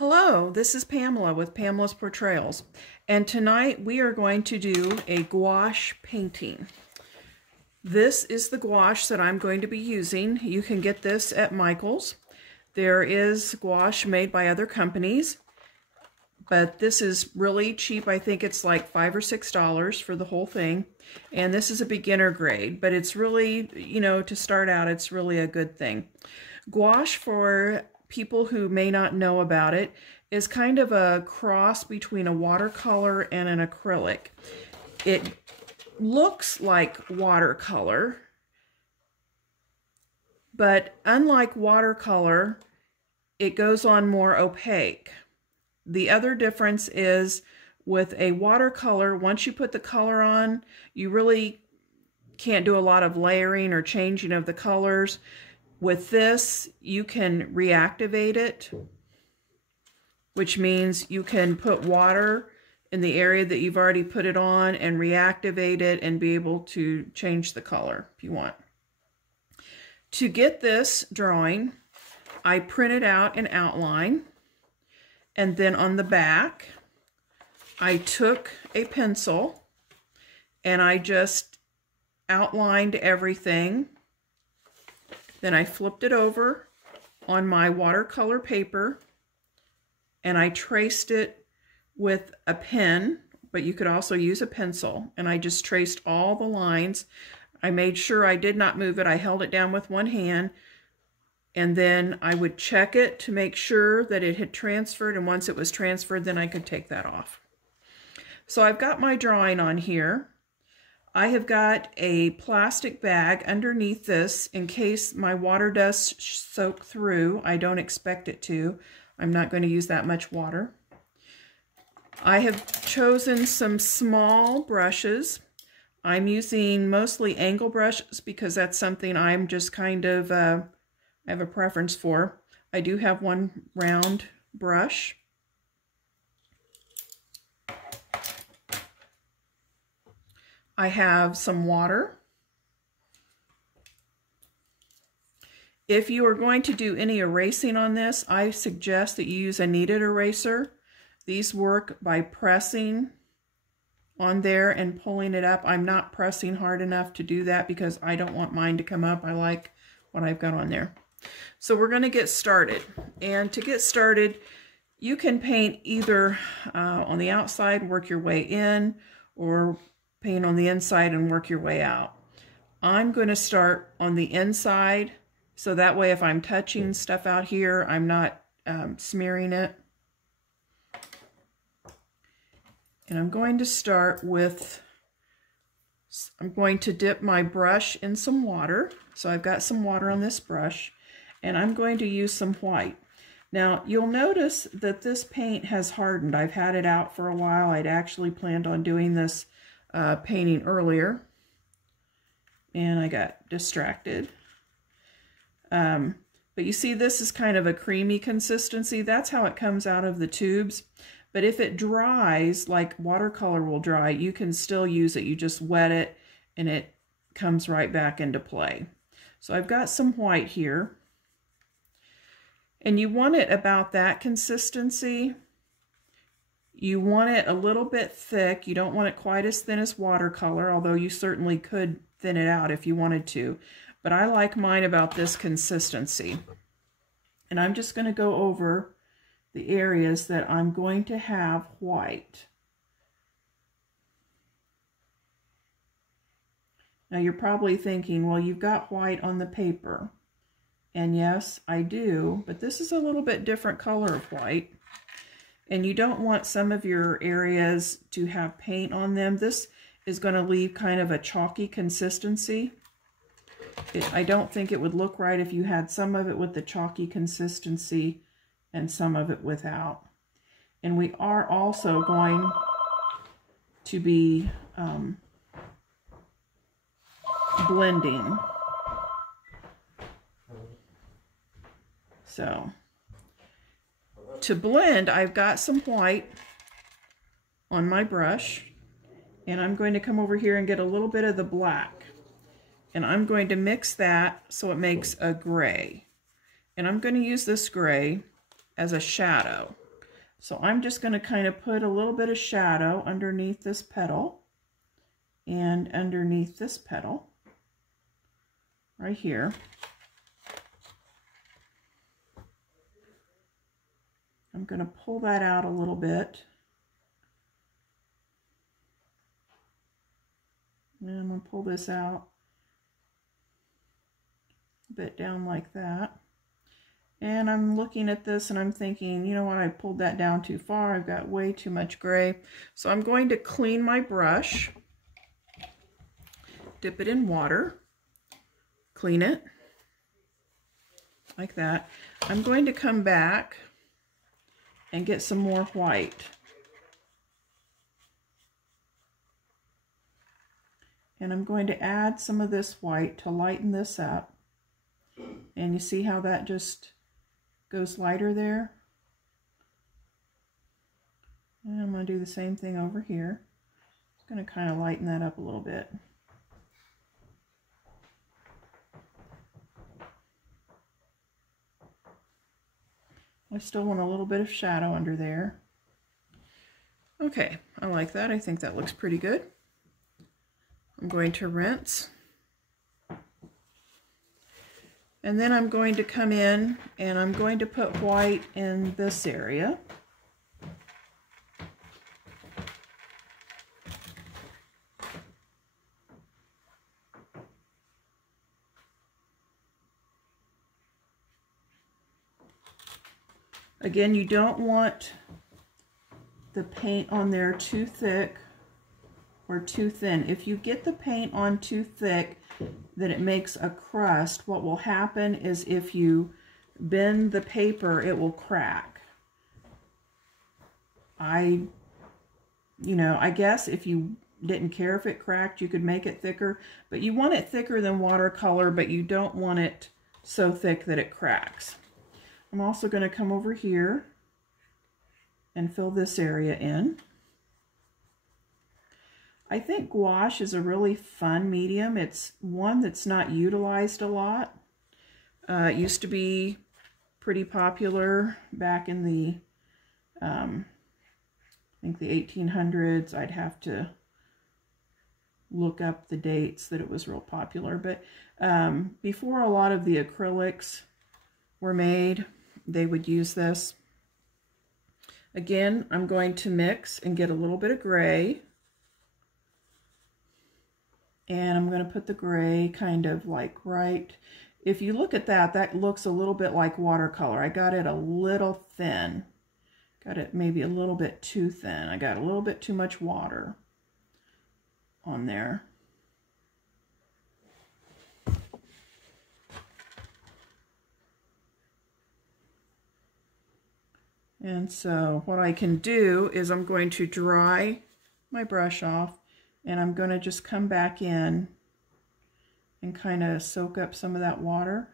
Hello, this is Pamela with Pamela's Portrayals, and tonight we are going to do a gouache painting. This is the gouache that I'm going to be using. You can get this at Michael's. There is gouache made by other companies, but this is really cheap. I think it's like $5 or $6 for the whole thing, and this is a beginner grade, but it's really, you know, to start out, it's really a good thing. Gouache, for people who may not know about it, is kind of a cross between a watercolor and an acrylic. It looks like watercolor, but unlike watercolor, it goes on more opaque. The other difference is with a watercolor, once you put the color on, you really can't do a lot of layering or changing of the colors. With this, you can reactivate it, which means you can put water in the area that you've already put it on and reactivate it and be able to change the color if you want. To get this drawing, I printed out an outline, and then on the back, I took a pencil and I just outlined everything. Then I flipped it over on my watercolor paper and I traced it with a pen, but you could also use a pencil. And I just traced all the lines. I made sure I did not move it. I held it down with one hand, and then I would check it to make sure that it had transferred. And once it was transferred, then I could take that off. So I've got my drawing on here. I have got a plastic bag underneath this in case my water does soak through. I don't expect it to. I'm not going to use that much water. I have chosen some small brushes. I'm using mostly angle brushes because that's something I'm just kind of, I have a preference for. I do have one round brush. I have some water. If you are going to do any erasing on this, I suggest that you use a kneaded eraser. These work by pressing on there and pulling it up. I'm not pressing hard enough to do that because I don't want mine to come up. I like what I've got on there. So we're going to get started. And to get started, you can paint either on the outside, work your way in, or paint on the inside and work your way out. I'm going to start on the inside, so that way if I'm touching stuff out here, I'm not smearing it. And I'm going to start with, I'm going to dip my brush in some water. So I've got some water on this brush, and I'm going to use some white. Now, you'll notice that this paint has hardened. I've had it out for a while. I'd actually planned on doing this painting earlier, and I got distracted. But you see, this is kind of a creamy consistency. That's how it comes out of the tubes. But if it dries, like watercolor will dry, you can still use it. You just wet it, and it comes right back into play. So I've got some white here. And you want it about that consistency. You want it a little bit thick. You don't want it quite as thin as watercolor, although you certainly could thin it out if you wanted to. But I like mine about this consistency. And I'm just going to go over the areas that I'm going to have white. Now you're probably thinking, well, you've got white on the paper. And yes, I do, but this is a little bit different color of white. And you don't want some of your areas to have paint on them. This is going to leave kind of a chalky consistency. I don't think it would look right if you had some of it with the chalky consistency and some of it without. And we are also going to be blending. So, to blend, I've got some white on my brush, and I'm going to come over here and get a little bit of the black. And I'm going to mix that so it makes a gray. And I'm going to use this gray as a shadow. So I'm just going to kind of put a little bit of shadow underneath this petal and underneath this petal right here. I'm going to pull that out a little bit. And I'm going to pull this out a bit down like that. And I'm looking at this and I'm thinking, you know what, I pulled that down too far. I've got way too much gray. So I'm going to clean my brush, dip it in water, clean it like that. I'm going to come back and get some more white. And I'm going to add some of this white to lighten this up. And you see how that just goes lighter there? And I'm going to do the same thing over here. Just going to kind of lighten that up a little bit. I still want a little bit of shadow under there. Okay, I like that. I think that looks pretty good. I'm going to rinse. And then I'm going to come in and I'm going to put white in this area. Again, you don't want the paint on there too thick or too thin. If you get the paint on too thick, then it makes a crust. What will happen is if you bend the paper, it will crack. I guess if you didn't care if it cracked, you could make it thicker, but you want it thicker than watercolor, but you don't want it so thick that it cracks. I'm also going to come over here and fill this area in. I think gouache is a really fun medium. It's one that's not utilized a lot. It used to be pretty popular back in the, I think the 1800s. I'd have to look up the dates that it was real popular. But before a lot of the acrylics were made, they would use this. Again, I'm going to mix and get a little bit of gray. And I'm going to put the gray kind of like right, if you look at that, that looks a little bit like watercolor. I got it a little thin. Got it maybe a little bit too thin. I got a little bit too much water on there. And so what I can do is I'm going to dry my brush off. And I'm going to just come back in and kind of soak up some of that water.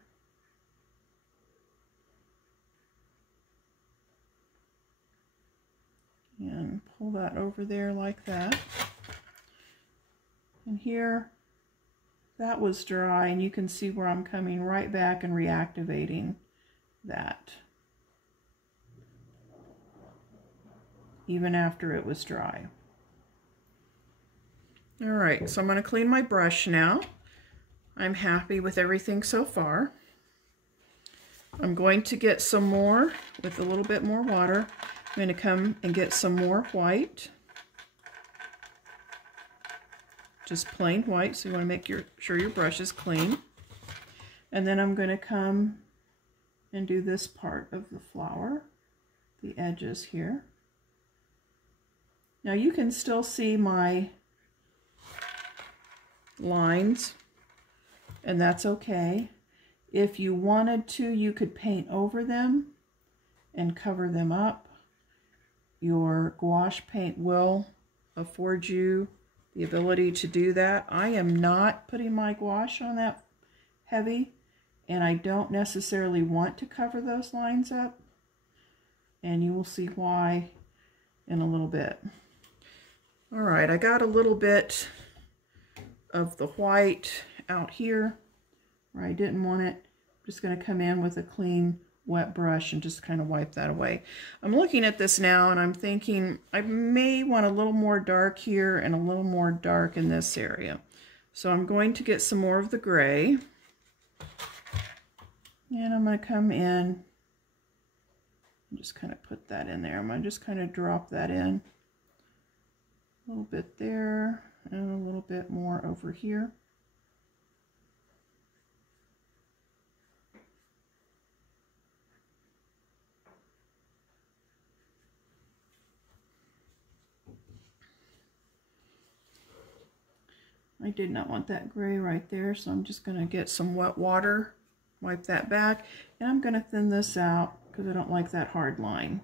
And pull that over there like that. And here, that was dry, and you can see where I'm coming right back and reactivating that. Even after it was dry. All right, so I'm going to clean my brush now. I'm happy with everything so far. I'm going to get some more with a little bit more water. I'm going to come and get some more white. Just plain white, so you want to make sure your brush is clean. And then I'm going to come and do this part of the flower, the edges here. Now you can still see my lines, and that's okay. If you wanted to, you could paint over them and cover them up. Your gouache paint will afford you the ability to do that. I am not putting my gouache on that heavy, and I don't necessarily want to cover those lines up, and you will see why in a little bit. All right, I got a little bit of the white out here where I didn't want it. I'm just going to come in with a clean wet brush and just kind of wipe that away. I'm looking at this now and I'm thinking I may want a little more dark here and a little more dark in this area. So I'm going to get some more of the gray. And I'm going to come in and just kind of put that in there. I'm going to just kind of drop that in. A little bit there and a little bit more over here. I did not want that gray right there, so I'm just going to get some wet water, wipe that back, and I'm going to thin this out because I don't like that hard line.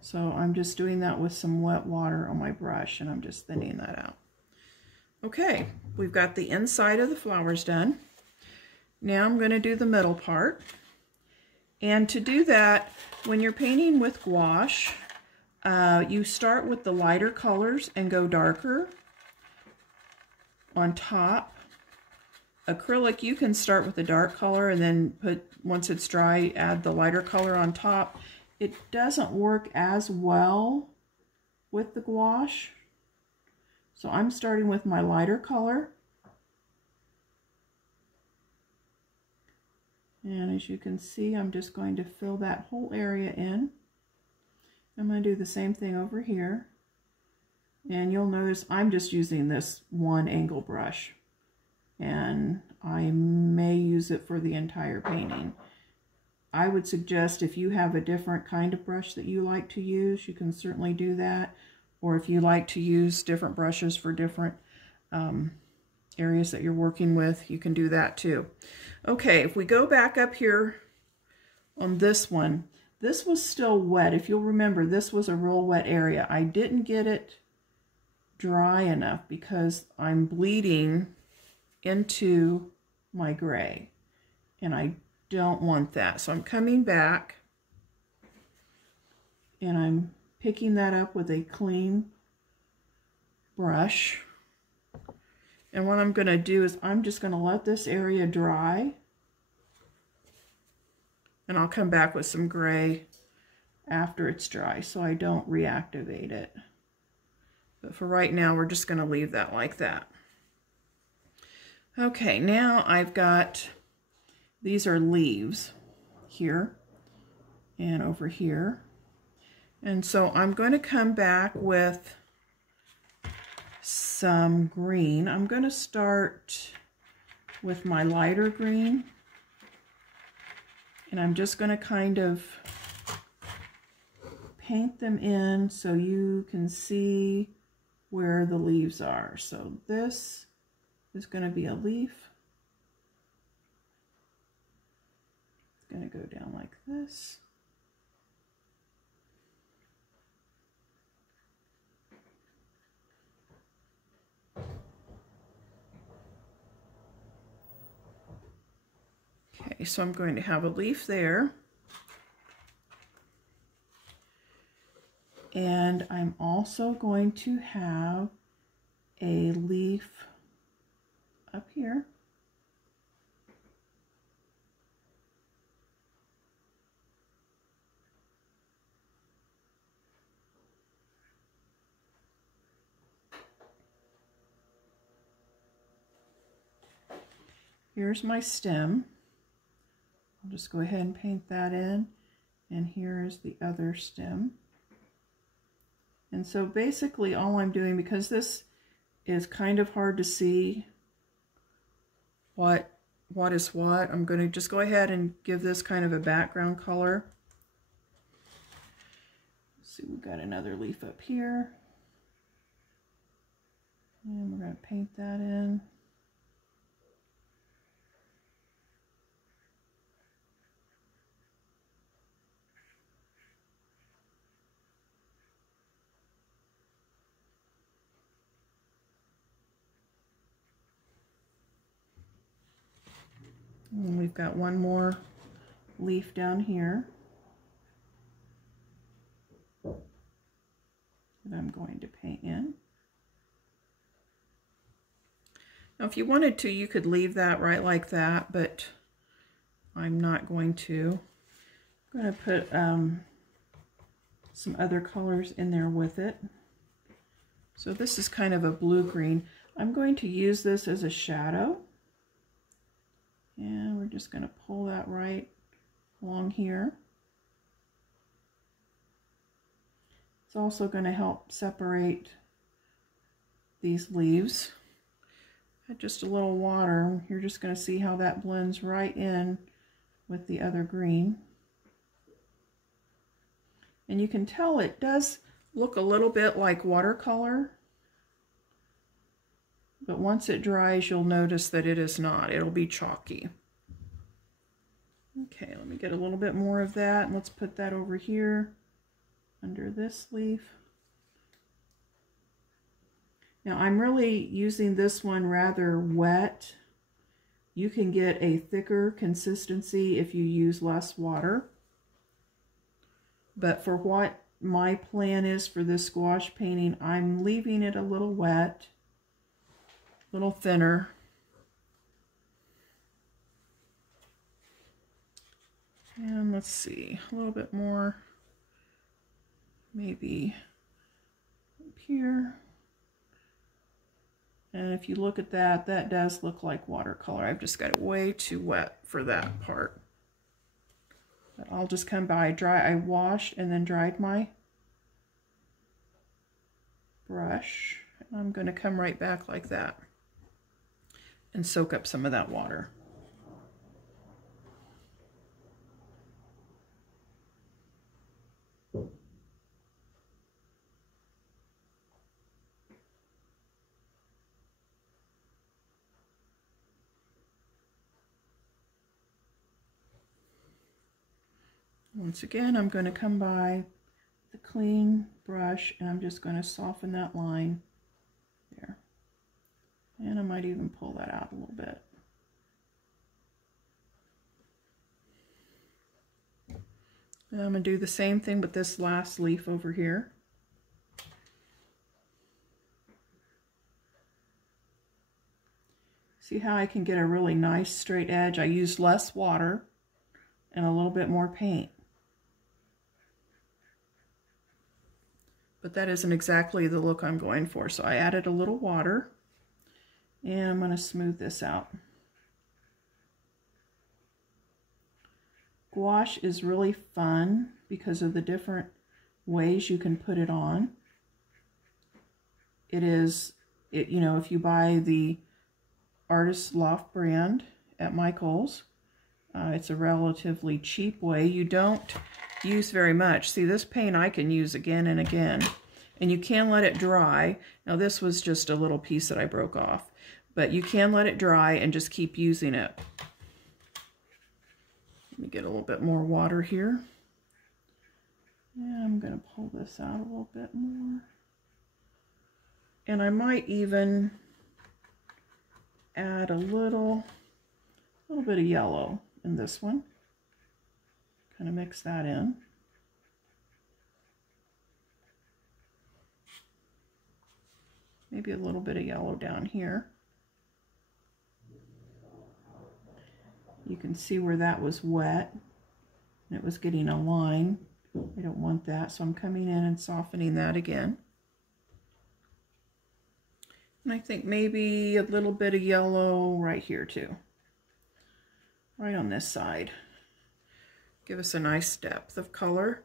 So I'm just doing that with some wet water on my brush, and I'm just thinning that out. Okay, we've got the inside of the flowers done. Now I'm going to do the middle part. And to do that, when you're painting with gouache, you start with the lighter colors and go darker on top. Acrylic, you can start with the dark color and then once it's dry, add the lighter color on top. It doesn't work as well with the gouache. So I'm starting with my lighter color. And as you can see, I'm just going to fill that whole area in. I'm going to do the same thing over here. And you'll notice I'm just using this one angle brush. And I may use it for the entire painting. I would suggest if you have a different kind of brush that you like to use, you can certainly do that. Or if you like to use different brushes for different areas that you're working with, you can do that too. Okay, if we go back up here on this one, this was still wet. If you'll remember, this was a real wet area. I didn't get it dry enough because I'm bleeding into my gray, and I don't want that. So I'm coming back and I'm picking that up with a clean brush. And what I'm going to do is I'm just going to let this area dry, and I'll come back with some gray after it's dry so I don't reactivate it. But for right now, we're just going to leave that like that. Okay, now I've got, these are leaves here and over here. And so I'm going to come back with some green. I'm going to start with my lighter green. And I'm just going to kind of paint them in so you can see where the leaves are. So this is going to be a leaf. It's going to go down like this. Okay, so I'm going to have a leaf there. And I'm also going to have a leaf up here. Here's my stem. I'll just go ahead and paint that in. And here's the other stem. And so basically all I'm doing, because this is kind of hard to see what is what, I'm going to just go ahead and give this kind of a background color. Let's see, we've got another leaf up here. And we're going to paint that in. And we've got one more leaf down here that I'm going to paint in. Now, if you wanted to, you could leave that right like that, but I'm not going to. I'm going to put some other colors in there with it. So this is kind of a blue-green. I'm going to use this as a shadow. And we're just going to pull that right along here. It's also going to help separate these leaves. Add just a little water. You're just going to see how that blends right in with the other green. And you can tell it does look a little bit like watercolor, but once it dries, you'll notice that it is not. It'll be chalky. Okay, let me get a little bit more of that, and let's put that over here under this leaf. Now I'm really using this one rather wet. You can get a thicker consistency if you use less water. But for what my plan is for this gouache painting, I'm leaving it a little wet, a little thinner. And let's see, a little bit more, maybe up here. And if you look at that, that does look like watercolor. I've just got it way too wet for that part. But I'll just come by, I washed and then dried my brush. And I'm going to come right back like that and soak up some of that water. Once again, I'm going to come by the clean brush and I'm just going to soften that line there. And I might even pull that out a little bit. And I'm going to do the same thing with this last leaf over here. See how I can get a really nice straight edge? I used less water and a little bit more paint. But that isn't exactly the look I'm going for. So I added a little water and I'm going to smooth this out. Gouache is really fun because of the different ways you can put it on. You know, if you buy the Artist Loft brand at Michael's, it's a relatively cheap way. You don't use very much. See, this paint I can use again and again, and you can let it dry. Now this was just a little piece that I broke off, but you can let it dry and just keep using it. Let me get a little bit more water here. And I'm going to pull this out a little bit more. And I might even add a little bit of yellow in this one. Kind of mix that in. Maybe a little bit of yellow down here. You can see where that was wet and it was getting a line. I don't want that, so I'm coming in and softening that again. And I think maybe a little bit of yellow right here too. Right on this side. Give us a nice depth of color.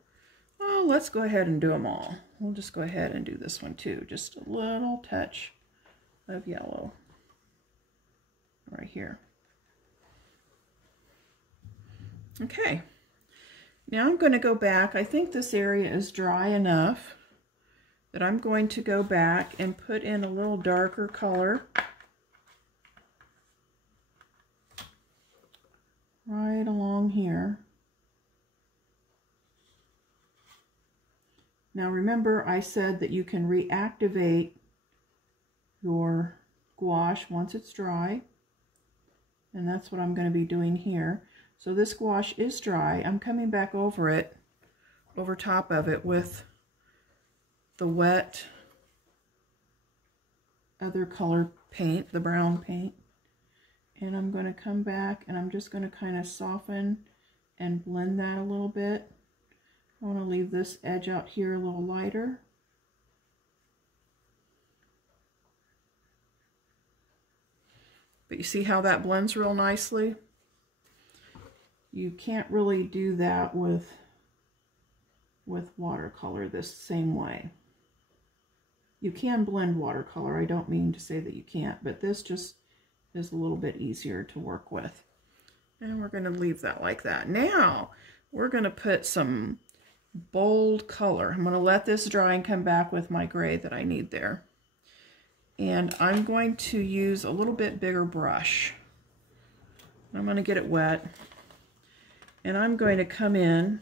Oh, let's go ahead and do them all. We'll just go ahead and do this one too. Just a little touch of yellow right here. Okay, now I'm going to go back. I think this area is dry enough that I'm going to go back and put in a little darker color right along here. Now remember, I said that you can reactivate your gouache once it's dry, and that's what I'm going to be doing here. So this gouache is dry. I'm coming back over it, over top of it with the wet other color paint, the brown paint. And I'm going to come back and I'm just going to kind of soften and blend that a little bit. I want to leave this edge out here a little lighter. But you see how that blends real nicely? You can't really do that with watercolor this same way. You can blend watercolor, I don't mean to say that you can't, but this just is a little bit easier to work with. And we're going to leave that like that. Now, we're going to put some bold color. I'm going to let this dry and come back with my gray that I need there. And I'm going to use a little bit bigger brush. I'm going to get it wet. And I'm going to come in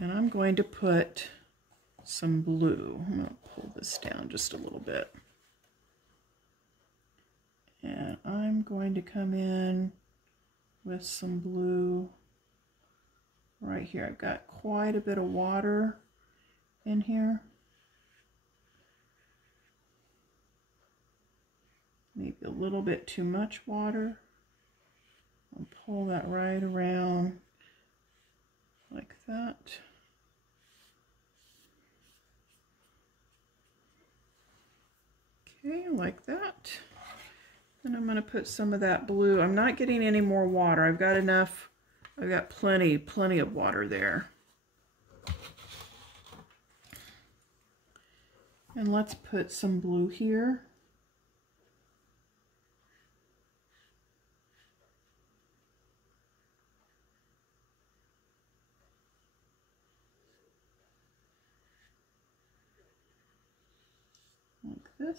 and I'm going to put some blue. I'm going to pull this down just a little bit. And I'm going to come in with some blue right here. I've got quite a bit of water in here. Maybe a little bit too much water. I'll pull that right around like that. Okay, like that. And I'm going to put some of that blue. I'm not getting any more water. I've got enough. I've got plenty of water there. And let's put some blue here. Like this.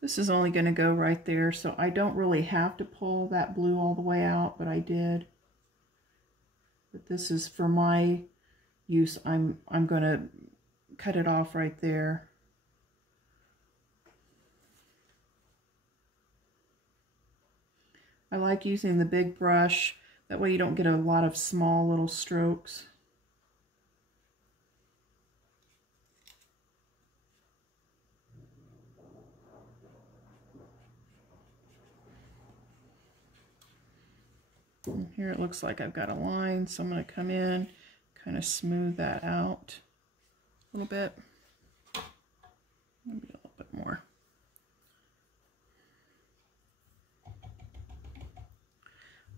This is only going to go right there, so I don't really have to pull that blue all the way out, but I did. But this is for my use. I'm going to cut it off right there. I like using the big brush. That way you don't get a lot of small little strokes. And here it looks like I've got a line, so I'm going to come in, kind of smooth that out a little bit. Maybe a little bit more.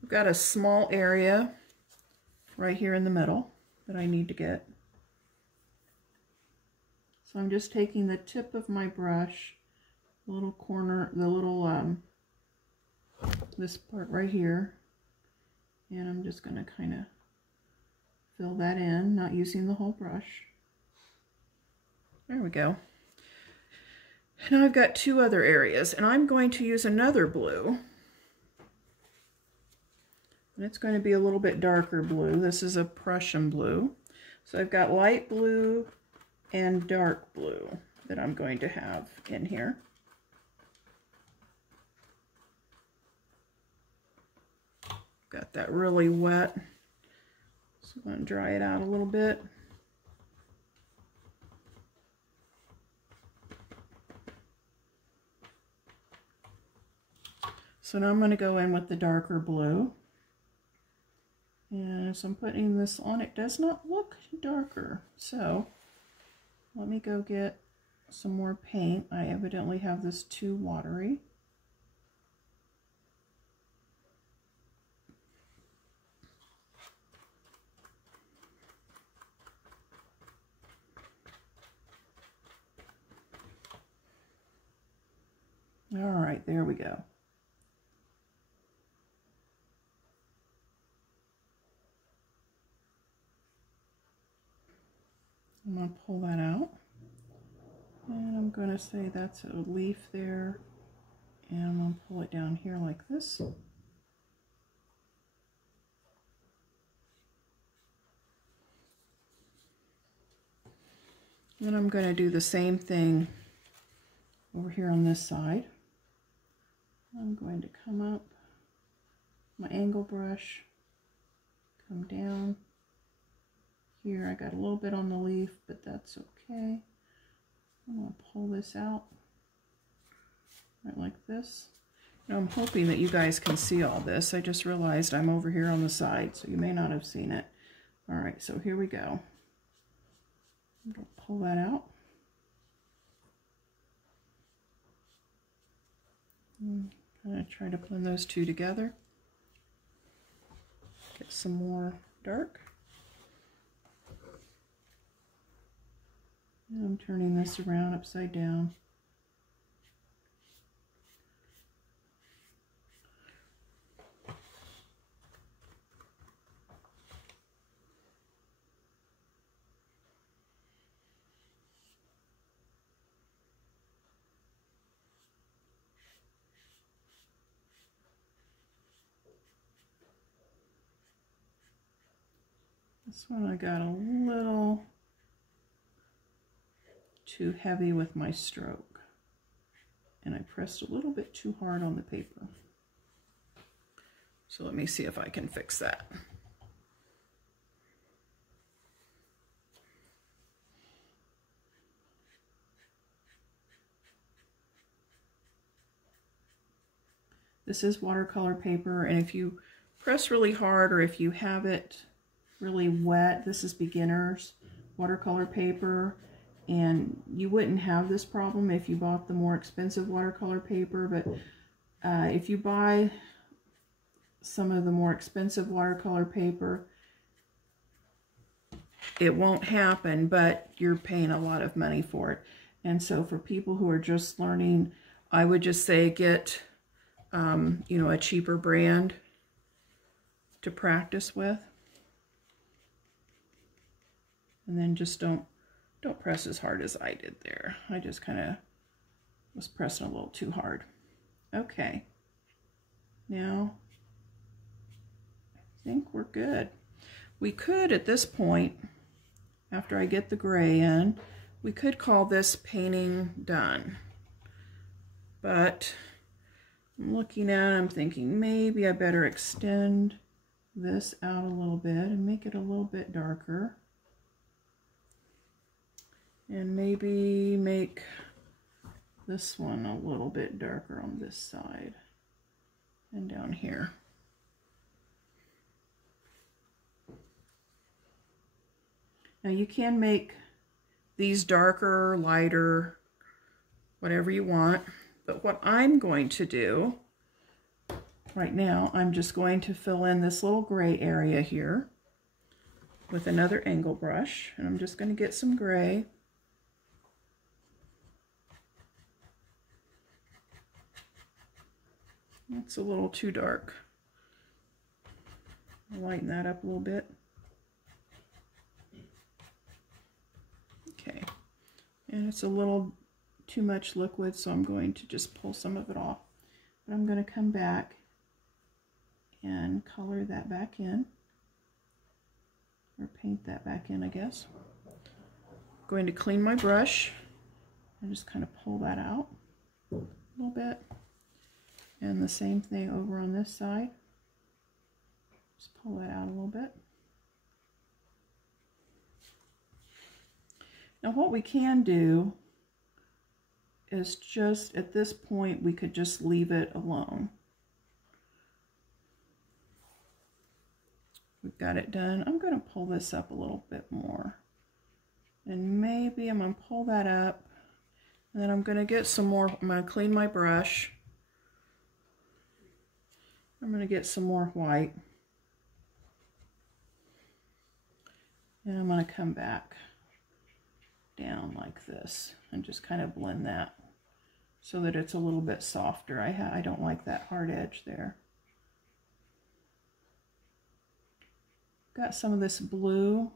I've got a small area right here in the middle that I need to get. So I'm just taking the tip of my brush, the little corner, the little, this part right here, and I'm just going to kind of fill that in, not using the whole brush. There we go. Now I've got two other areas, and I'm going to use another blue. And it's going to be a little bit darker blue. This is a Prussian blue. So I've got light blue and dark blue that I'm going to have in here. Got that really wet, so I'm going to dry it out a little bit. So now I'm going to go in with the darker blue. And as I'm putting this on, it does not look darker. So let me go get some more paint. I evidently have this too watery. All right, there we go. I'm going to pull that out, and I'm going to say that's a leaf there, and I'm going to pull it down here like this. And I'm going to do the same thing over here on this side. I'm going to come up, my angle brush, come down here. I got a little bit on the leaf, but that's okay. I'm going to pull this out right like this. Now I'm hoping that you guys can see all this. I just realized I'm over here on the side, so you may not have seen it. All right, so here we go. I'm going to pull that out. I'm going to try to blend those two together. Get some more dark. And I'm turning this around upside down. This one I got a little too heavy with my stroke, and I pressed a little bit too hard on the paper. So let me see if I can fix that. This is watercolor paper, and if you press really hard or if you have it really wet, this is beginner's watercolor paper, and you wouldn't have this problem if you bought the more expensive watercolor paper. But if you buy some of the more expensive watercolor paper, it won't happen, but you're paying a lot of money for it. And so for people who are just learning, I would just say get you know, a cheaper brand to practice with. And then just don't press as hard as I did there. I just kind of was pressing a little too hard. Okay. Now, I think we're good. We could, at this point, after I get the gray in, we could call this painting done. But I'm looking at it, I'm thinking maybe I better extend this out a little bit and make it a little bit darker. And maybe make this one a little bit darker on this side and down here. Now you can make these darker, lighter, whatever you want. But what I'm going to do right now, I'm just going to fill in this little gray area here with another angle brush. And I'm just going to get some gray. That's a little too dark. I'll lighten that up a little bit. Okay, and it's a little too much liquid, so I'm going to just pull some of it off. But I'm going to come back and color that back in, or paint that back in, I guess. I'm going to clean my brush and just kind of pull that out a little bit. And the same thing over on this side. Just pull that out a little bit. Now what we can do is just, at this point, we could just leave it alone. We've got it done. I'm going to pull this up a little bit more. And maybe I'm going to pull that up. And then I'm going to get some more, I'm going to clean my brush. I'm going to get some more white. And I'm going to come back down like this and just kind of blend that so that it's a little bit softer. I don't like that hard edge there. Got some of this blue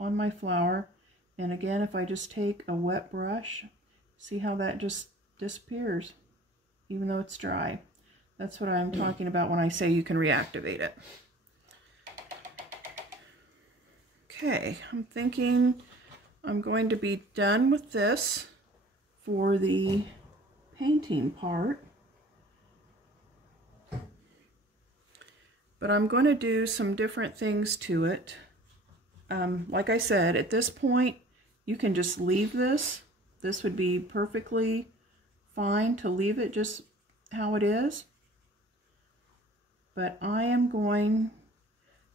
on my flower, and again, if I just take a wet brush, see how that just disappears even though it's dry. That's what I'm talking about when I say you can reactivate it. Okay, I'm thinking I'm going to be done with this for the painting part. but I'm going to do some different things to it. Like I said, at this point, you can just leave this. This would be perfectly fine to leave it just how it is. But I am going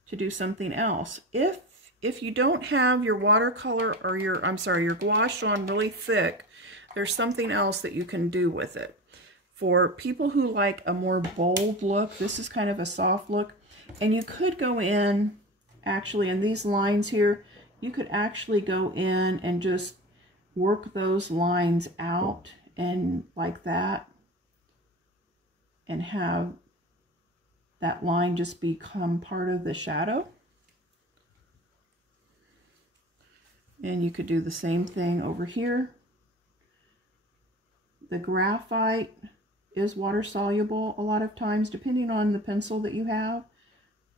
to do something else. If you don't have your watercolor or your gouache on really thick, there's something else that you can do with it. For people who like a more bold look, this is kind of a soft look, and you could go in, actually in these lines here, you could actually go in and just work those lines out and like that, and have that line just become part of the shadow. And you could do the same thing over here. The graphite is water soluble a lot of times, depending on the pencil that you have,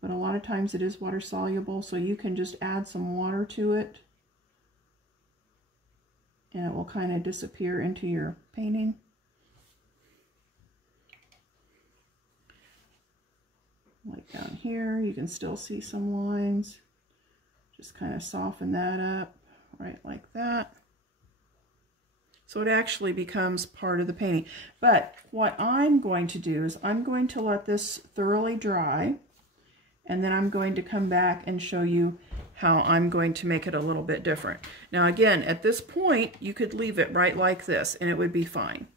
but a lot of times it is water soluble, so you can just add some water to it and it will kind of disappear into your painting. Like down here, you can still see some lines. Just kind of soften that up, right like that. So it actually becomes part of the painting. But what I'm going to do is I'm going to let this thoroughly dry, and then I'm going to come back and show you how I'm going to make it a little bit different. Now again, at this point, you could leave it right like this and it would be fine.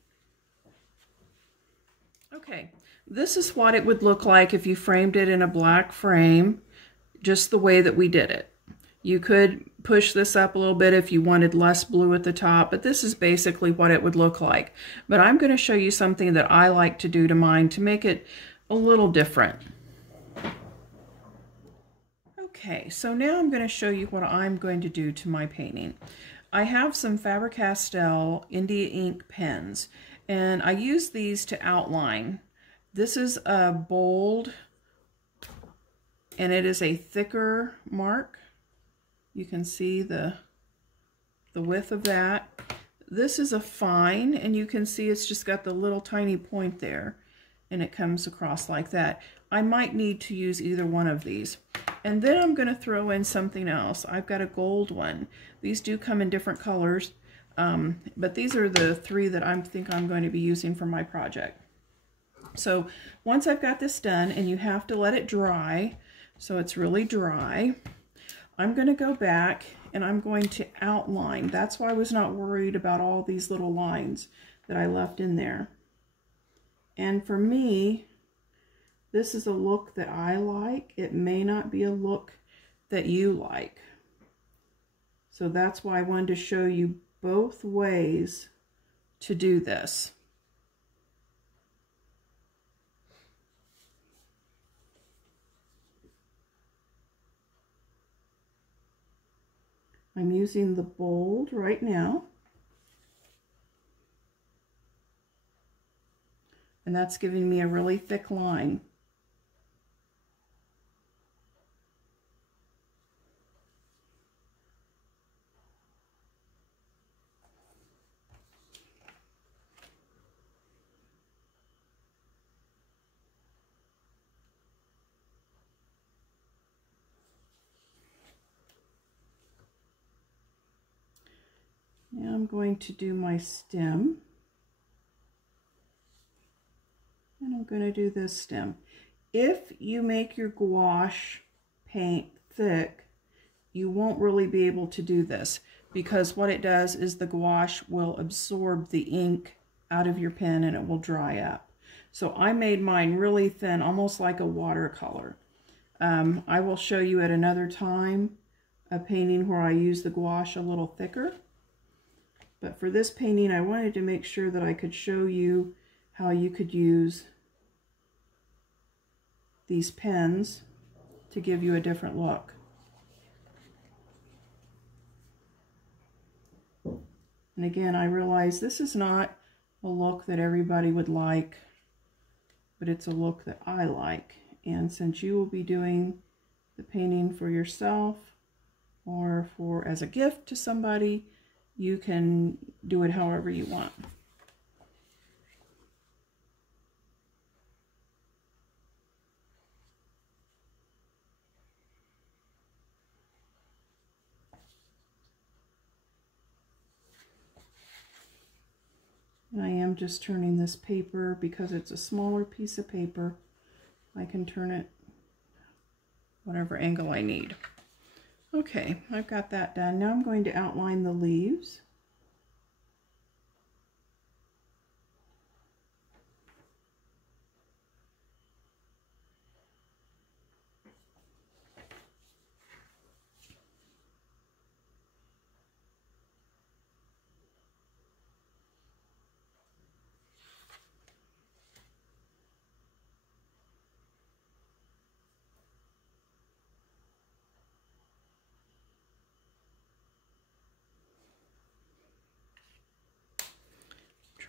Okay, this is what it would look like if you framed it in a black frame, just the way that we did it. You could push this up a little bit if you wanted less blue at the top, but this is basically what it would look like. But I'm going to show you something that I like to do to mine to make it a little different. Okay, so now I'm going to show you what I'm going to do to my painting. I have some Faber-Castell India ink pens, and I use these to outline. This is a bold, and it is a thicker mark. You can see the width of that. This is a fine, and you can see it's just got the little tiny point there, and it comes across like that. I might need to use either one of these. And then I'm going to throw in something else. I've got a gold one. These do come in different colors, but these are the three that I think I'm going to be using for my project. So once I've got this done, and you have to let it dry, so it's really dry, I'm going to go back and I'm going to outline. That's why I was not worried about all these little lines that I left in there. And for me, this is a look that I like. It may not be a look that you like. So that's why I wanted to show you both ways to do this. I'm using the bold right now. And that's giving me a really thick line. Now I'm going to do my stem. And I'm going to do this stem. If you make your gouache paint thick, you won't really be able to do this, because what it does is the gouache will absorb the ink out of your pen and it will dry up. So I made mine really thin, almost like a watercolor. I will show you at another time a painting where I use the gouache a little thicker. But for this painting, I wanted to make sure that I could show you how you could use these pens to give you a different look. And again, I realize this is not a look that everybody would like, but it's a look that I like. And since you will be doing the painting for yourself or for as a gift to somebody, you can do it however you want. And I am just turning this paper because it's a smaller piece of paper. I can turn it whatever angle I need. Okay, I've got that done. Now I'm going to outline the leaves.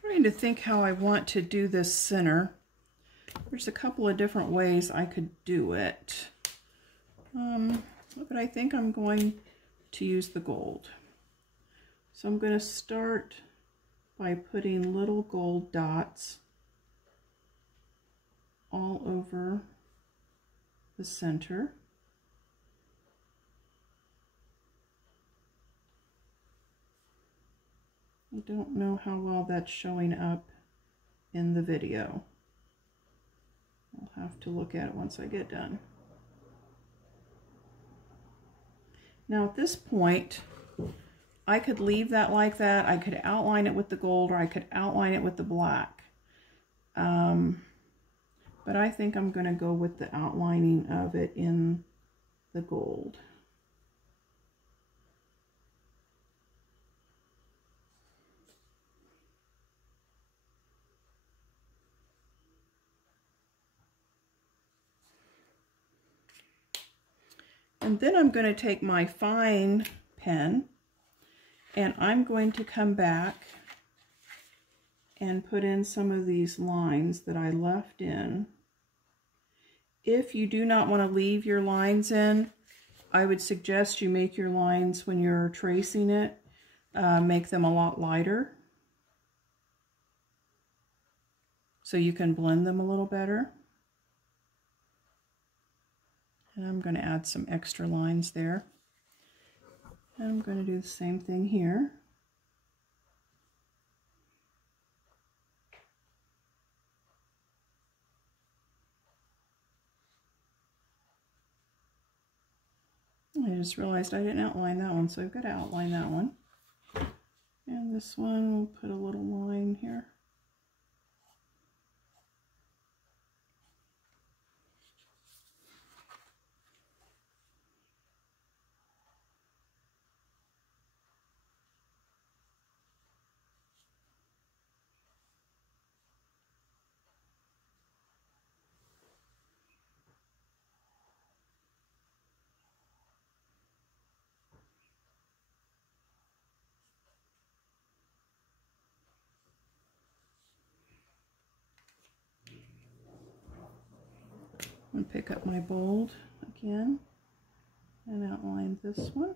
Trying to think how I want to do this center. There's a couple of different ways I could do it. But I think I'm going to use the gold. So I'm going to start by putting little gold dots all over the center. I don't know how well that's showing up in the video. I'll have to look at it once I get done. Now at this point, I could leave that like that. I could outline it with the gold, or I could outline it with the black. But I think I'm going to go with the outlining of it in the gold. And then I'm going to take my fine pen and I'm going to come back and put in some of these lines that I left in. If you do not want to leave your lines in, I would suggest you make your lines when you're tracing it, make them a lot lighter so you can blend them a little better. And I'm going to add some extra lines there. And I'm going to do the same thing here. I just realized I didn't outline that one, so I've got to outline that one. And this one, we'll put a little line here. I'm going to pick up my bold again and outline this one.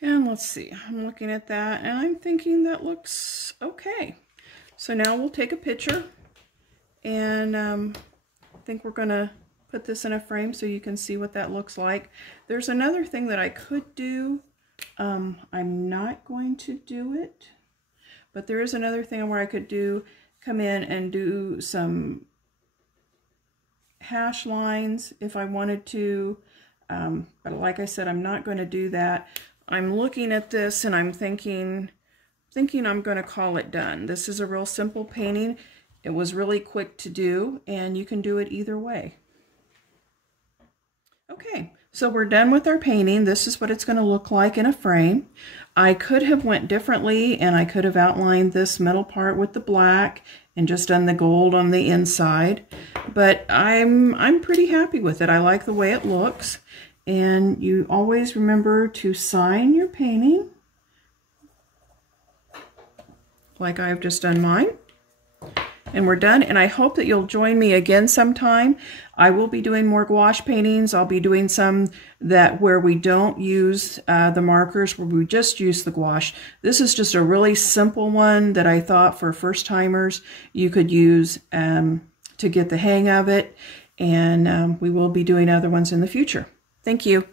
And let's see, I'm looking at that and I'm thinking that looks okay. So now we'll take a picture and I think we're going to put this in a frame so you can see what that looks like. There's another thing that I could do. I'm not going to do it, but there is another thing where I could come in and do some hash lines if I wanted to, but like I said, I'm not going to do that. I'm looking at this and I'm thinking I'm going to call it done. This is a real simple painting. It was really quick to do, and you can do it either way. Okay, so we're done with our painting. This is what it's going to look like in a frame. I could have went differently and I could have outlined this middle part with the black and just done the gold on the inside, but I'm pretty happy with it. I like the way it looks, and you always remember to sign your painting like I've just done mine. And we're done, and I hope that you'll join me again sometime. I will be doing more gouache paintings. I'll be doing some where we don't use the markers, where we just use the gouache. This is just a really simple one that I thought for first-timers you could use to get the hang of it, and we will be doing other ones in the future. Thank you.